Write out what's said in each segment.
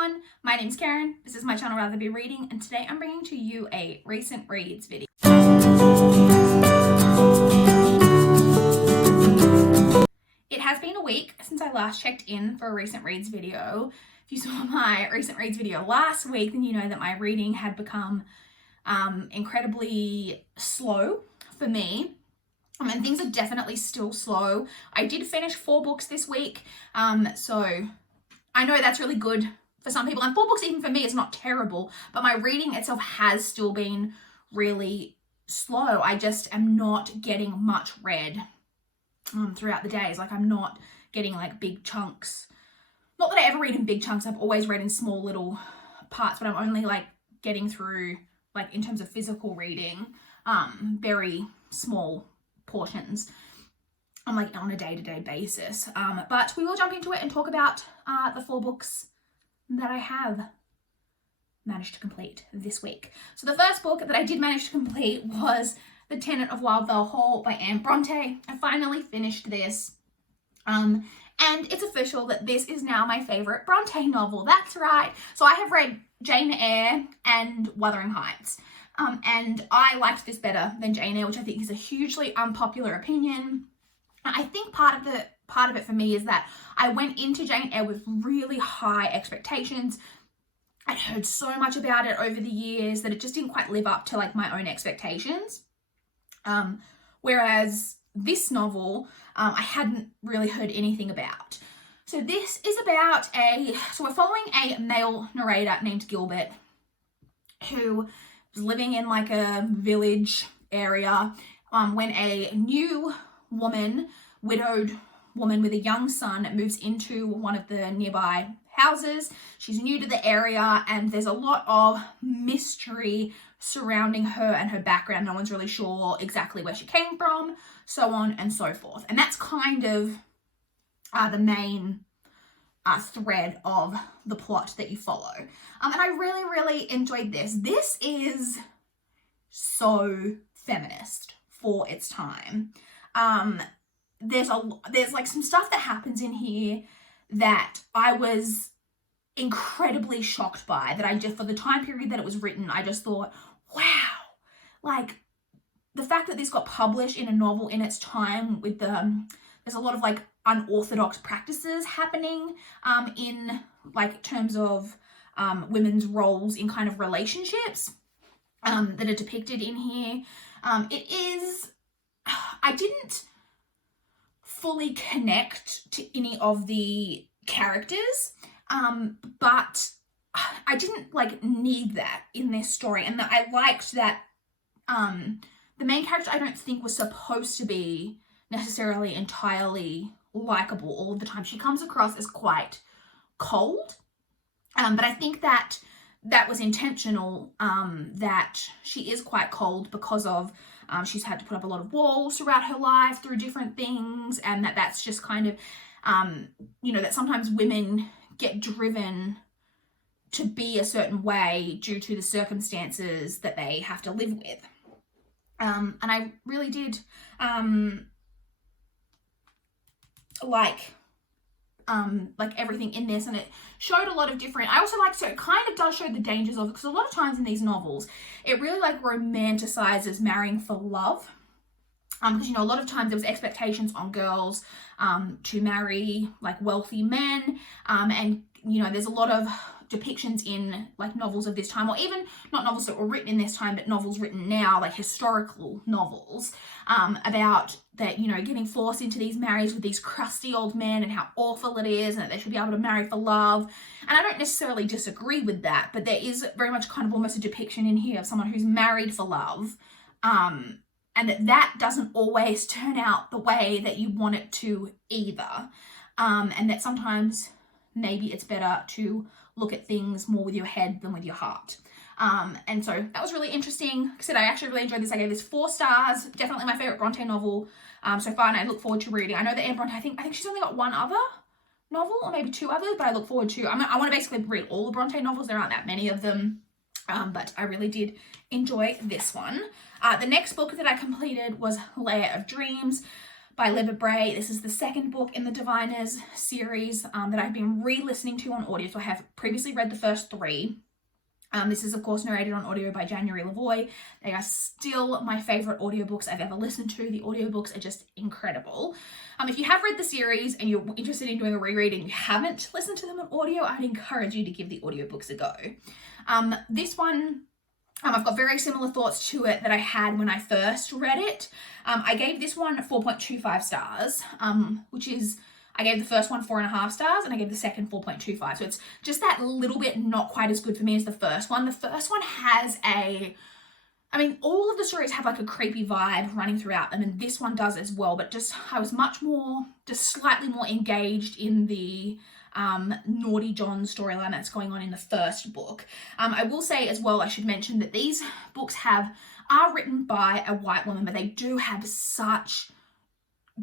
everyone, my name's Karen, this is my channel Rather Be Reading, and today I'm bringing to you a recent reads video. It has been a week since I last checked in for a recent reads video. If you saw my recent reads video last week, then you know that my reading had become incredibly slow for me. And things are definitely still slow. I did finish 4 books this week, so I know that's really good for some people. And 4 books even for me is not terrible, but my reading itself has still been really slow. I just am not getting much read throughout the days. Like, I'm not getting like big chunks. Not that I ever read in big chunks. I've always read in small little parts, but I'm only like getting through, like in terms of physical reading, very small portions on a day-to-day basis. But we will jump into it and talk about the 4 books that I have managed to complete this week. So the first book that I did manage to complete was The Tenant of Wildfell Hall by Anne Bronte. I finally finished this. And it's official that this is now my favourite Bronte novel. That's right. So I have read Jane Eyre and Wuthering Heights. And I liked this better than Jane Eyre, which I think is a hugely unpopular opinion. I think part of it for me is that I went into Jane Eyre with really high expectations. I'd heard so much about it over the years that it just didn't quite live up to like my own expectations. Whereas this novel, I hadn't really heard anything about. So this is about so we're following a male narrator named Gilbert, who was living in like a village area when a new widowed woman with a young son moves into one of the nearby houses. She's new to the area and there's a lot of mystery surrounding her and her background. No one's really sure exactly where she came from, so on and so forth. And that's kind of the main thread of the plot that you follow. And I really, really enjoyed this. This is so feminist for its time. There's like some stuff that happens in here that I was incredibly shocked by, that I just, for the time period that it was written, I just thought, wow, like the fact that this got published in a novel in its time with there's a lot of like unorthodox practices happening in like terms of women's roles in kind of relationships that are depicted in here. I didn't fully connect to any of the characters, but I didn't like need that in this story, and I liked that the main character I don't think was supposed to be necessarily entirely likable all of the time. She comes across as quite cold, but I think that was intentional, that she is quite cold because of she's had to put up a lot of walls throughout her life through different things, and that's just kind of that sometimes women get driven to be a certain way due to the circumstances that they have to live with. And I really did like everything in this, and it showed a lot of different, I also like, so it kind of does show the dangers of it, because a lot of times in these novels it really like romanticizes marrying for love, because a lot of times there was expectations on girls to marry like wealthy men, and there's a lot of depictions in like novels of this time, or even not novels that were written in this time, but novels written now, like historical novels, about that, getting forced into these marriages with these crusty old men and how awful it is, and that they should be able to marry for love. And I don't necessarily disagree with that, but there is very much kind of almost a depiction in here of someone who's married for love, and that doesn't always turn out the way that you want it to either, and that sometimes maybe it's better to look at things more with your head than with your heart. And so that was really interesting. Like I said, I actually really enjoyed this. I gave this 4 stars. Definitely my favorite Bronte novel so far, and I look forward to reading. I know that Anne Bronte, I think she's only got 1 other novel, or maybe 2 others, but I look forward to, I want to basically read all the Bronte novels. There aren't that many of them, but I really did enjoy this one. The next book that I completed was Layer of Dreams by Libba Bray. This is the second book in the Diviners series that I've been re-listening to on audio. So I have previously read the first 3. This is, of course, narrated on audio by January Lavoie. They are still my favourite audiobooks I've ever listened to. The audiobooks are just incredible. If you have read the series and you're interested in doing a reread and you haven't listened to them on audio, I'd encourage you to give the audiobooks a go. This one, I've got very similar thoughts to it that I had when I first read it. I gave this one 4.25 stars, which is... I gave the first one 4.5 stars and I gave the second 4.25. So it's just that little bit not quite as good for me as the first one. The first one has all of the stories have like a creepy vibe running throughout them, and this one does as well, but I was much more, just slightly more engaged in the Naughty John storyline that's going on in the first book. I will say as well, I should mention that these books are written by a white woman, but they do have such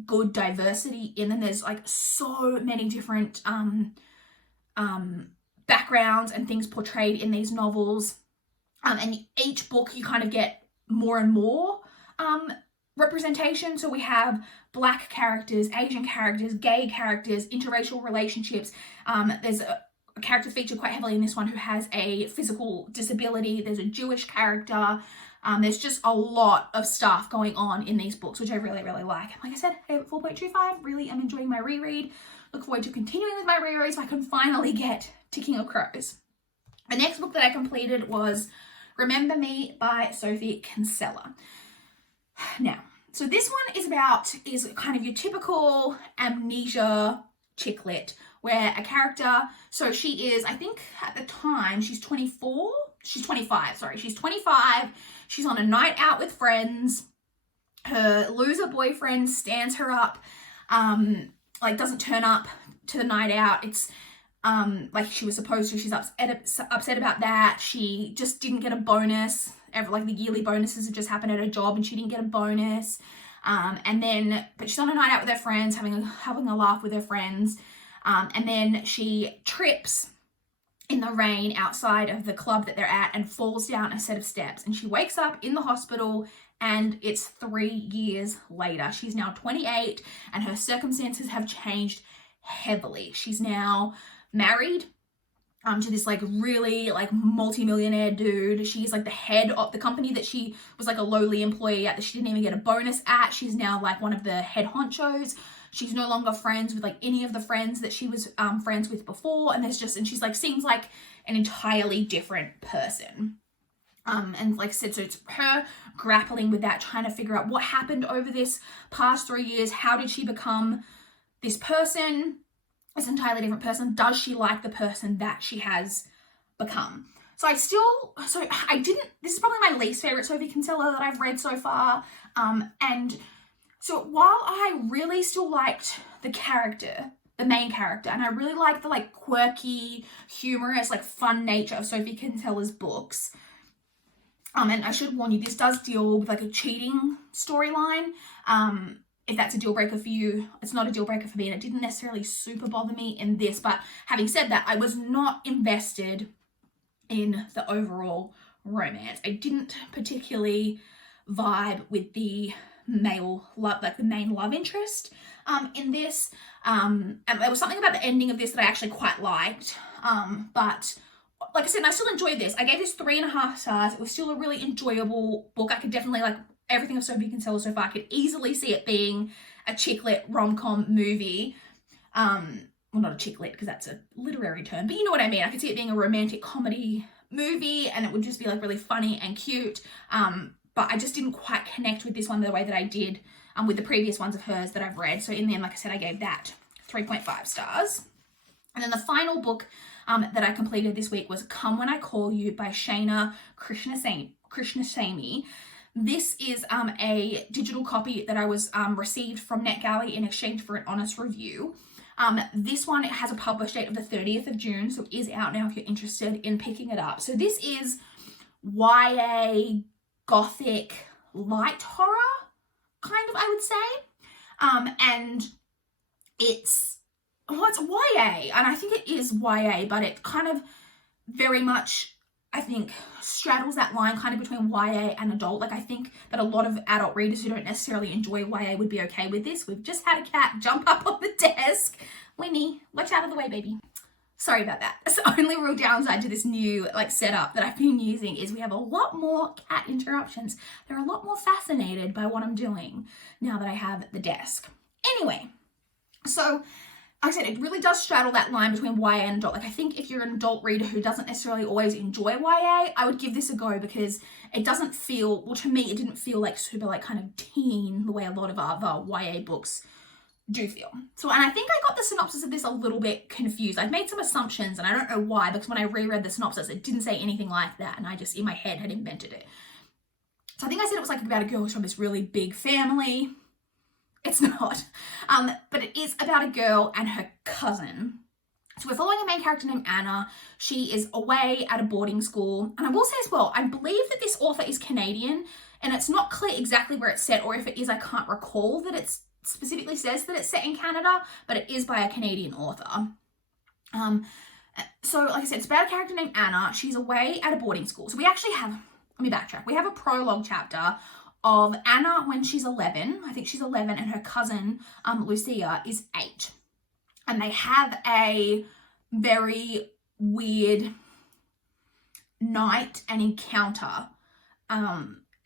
good diversity in them. There's like so many different backgrounds and things portrayed in these novels, and each book you kind of get more and more representation. So we have Black characters, Asian characters, gay characters, interracial relationships. There's a character featured quite heavily in this one who has a physical disability. There's a Jewish character. There's just a lot of stuff going on in these books, which I really, really like. Like I said, I gave it 4.25. Really am enjoying my reread. Look forward to continuing with my reread so I can finally get to King of Crows. The next book that I completed was Remember Me by Sophie Kinsella. Now, so this one is kind of your typical amnesia chick lit, where a character, so she is, I think at the time, she's 24? She's 25, sorry. She's 25. She's on a night out with friends. Her loser boyfriend stands her up, doesn't turn up to the night out. It's like she was supposed to. She's upset about that. She just didn't get a bonus. The yearly bonuses have just happened at her job and she didn't get a bonus. But she's on a night out with her friends, having a laugh with her friends. And then she trips in the rain outside of the club that they're at and falls down a set of steps. And she wakes up in the hospital and it's 3 years later. She's now 28 and her circumstances have changed heavily. She's now married to this really multi-millionaire dude. She's like the head of the company that she was like a lowly employee at that she didn't even get a bonus at. She's now like one of the head honchos. She's no longer friends with like any of the friends that she was friends with before. And she's like, seems like an entirely different person. And like I said, so it's her grappling with that, trying to figure out what happened over this past 3 years. How did she become this person, this entirely different person? Does she like the person that she has become? This is probably my least favorite Sophie Kinsella that I've read so far. So while I really still liked the main character, and I really liked the like quirky, humorous, like fun nature of Sophie Kinsella's books, and I should warn you, this does deal with like a cheating storyline. If that's a deal breaker for you, it's not a deal breaker for me, and it didn't necessarily super bother me in this. But having said that, I was not invested in the overall romance. I didn't particularly vibe with the male love, like the main love interest in this. And there was something about the ending of this that I actually quite liked. But like I said, I still enjoyed this. I gave this 3.5 stars. It was still a really enjoyable book. I could definitely, like everything of Sophie Kinsella so far, I could easily see it being a chick lit rom-com movie. Well, not a chick lit because that's a literary term, but you know what I mean. I could see it being a romantic comedy movie and it would just be like really funny and cute. But I just didn't quite connect with this one the way that I did with the previous ones of hers that I've read. So in the end, like I said, I gave that 3.5 stars. And then the final book that I completed this week was Come When I Call You by Shana Krishnasamy. This is a digital copy that I was received from NetGalley in exchange for an honest review. This one, it has a published date of the 30th of June, so it is out now if you're interested in picking it up. So this is YA gothic light horror, kind of, I would say. And it's YA, and I think it is YA, but it kind of very much I think straddles that line kind of between YA and adult. Like I think that a lot of adult readers who don't necessarily enjoy YA would be okay with this. We've just had a cat jump up on the desk. Winnie, watch out of the way, baby. Sorry about that. That's the only real downside to this new like setup that I've been using is we have a lot more cat interruptions. They're a lot more fascinated by what I'm doing now that I have the desk. Anyway, so like I said, it really does straddle that line between YA and adult. Like I think if you're an adult reader who doesn't necessarily always enjoy YA, I would give this a go because it doesn't feel, well to me, it didn't feel like super like kind of teen the way a lot of other YA books do feel. So, and I think I got the synopsis of this a little bit confused. I've made some assumptions and I don't know why, because when I reread the synopsis, it didn't say anything like that. And I just, in my head, had invented it. So I think I said it was like about a girl who's from this really big family. It's not. But it is about a girl and her cousin. So we're following a main character named Anna. She is away at a boarding school. And I will say as well, I believe that this author is Canadian and it's not clear exactly where it's set, or if it is, I can't recall that it's specifically says that it's set in Canada, but it is by a Canadian author. So like I said, it's about a character named Anna. She's away at a boarding school. So we actually have, let me backtrack. We have a prologue chapter of Anna when she's 11. I think she's 11 and her cousin, Lucia, is 8. And they have a very weird night and encounter.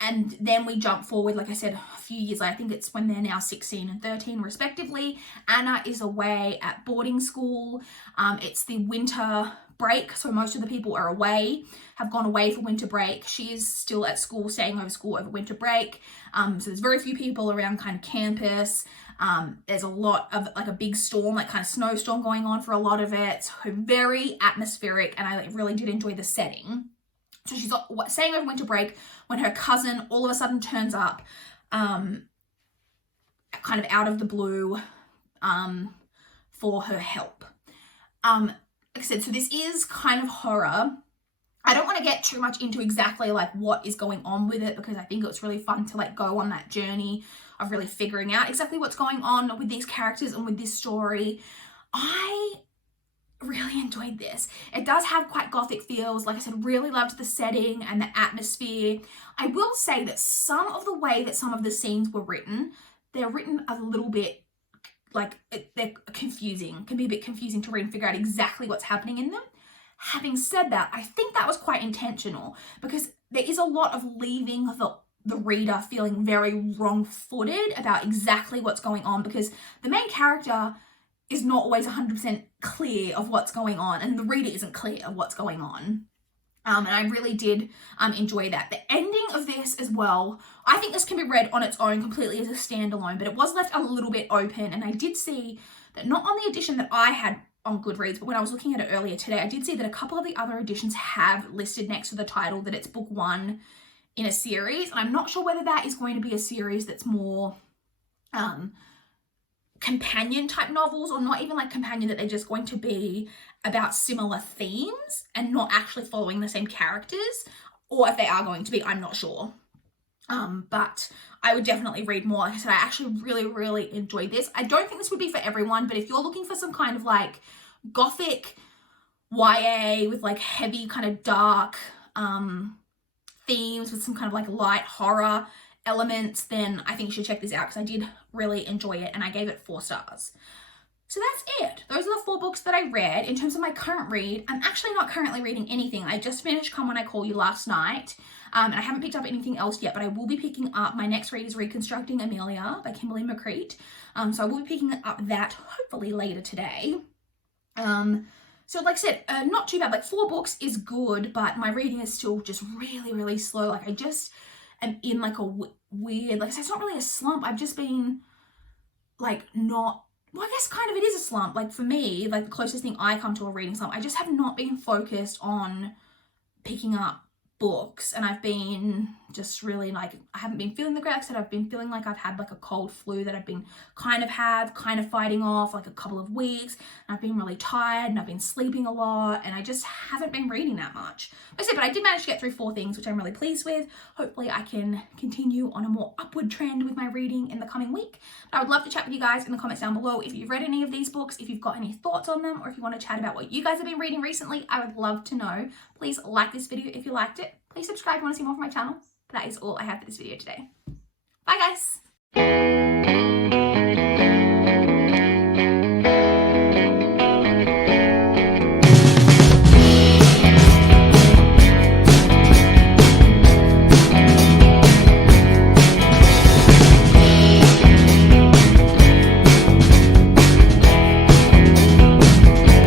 And then we jump forward, like I said, a few years later. I think it's when they're now 16 and 13 respectively. Anna is away at boarding school. It's the winter break, so most of the people are away, have gone away for winter break. She is still at school, staying over school over winter break. So there's very few people around kind of campus. There's a lot of like a big storm, like kind of snowstorm going on for a lot of it. So very atmospheric, and I really did enjoy the setting. So she's staying over winter break when her cousin all of a sudden turns up, kind of out of the blue, for her help. Like I said, so this is kind of horror. I don't want to get too much into exactly like what is going on with it, because I think it's really fun to like go on that journey of really figuring out exactly what's going on with these characters and with this story. I really enjoyed this. It does have quite gothic feels. Like I said, really loved the setting and the atmosphere. I will say that some of the way that some of the scenes were written, they're written a little bit like they're confusing, can be a bit confusing to read and figure out exactly what's happening in them. Having said that, I think that was quite intentional, because there is a lot of leaving the reader feeling very wrong-footed about exactly what's going on, because the main character is not always 100% clear of what's going on, and the reader isn't clear of what's going on. And I really did enjoy that. The ending of this as well, I think this can be read on its own completely as a standalone, but it was left a little bit open, and I did see that not on the edition that I had on Goodreads, but when I was looking at it earlier today, I did see that a couple of the other editions have listed next to the title that it's book 1 in a series, and I'm not sure whether that is going to be a series that's more companion type novels, or not even like companion, that they're just going to be about similar themes and not actually following the same characters, or if they are going to be, I'm not sure. But I would definitely read more. Like I said, I actually really enjoyed this. I don't think this would be for everyone, but if you're looking for some kind of like gothic YA with like heavy kind of dark themes with some kind of like light horror elements, then I think you should check this out, because I did really enjoy it and I gave it 4 stars. So that's it. Those are the 4 books that I read. In terms of my current read, I'm actually not currently reading anything. I just finished Come When I Call You last night, and I haven't picked up anything else yet, but I will be picking up, my next read is Reconstructing Amelia by Kimberly McCreet. So I will be picking up that hopefully later today. So like I said, not too bad. Like 4 books is good, but my reading is still just really slow. Like I just am in like a weird, like I said, it's not really a slump. I've just been like not, well, I guess kind of it is a slump. Like for me, like the closest thing I come to a reading slump, I just have not been focused on picking up books, and I've been just really like, I haven't been feeling the great. Like I said, I've been feeling like I've had like a cold flu that I've been kind of fighting off like a couple of weeks, and I've been really tired and I've been sleeping a lot, and I just haven't been reading that much. Like I said, but I did manage to get through 4 things, which I'm really pleased with. Hopefully I can continue on a more upward trend with my reading in the coming week. But I would love to chat with you guys in the comments down below if you've read any of these books, if you've got any thoughts on them, or if you want to chat about what you guys have been reading recently. I would love to know. Please like this video if you liked it. Please subscribe if you want to see more from my channel. That is all I have for this video today. Bye guys.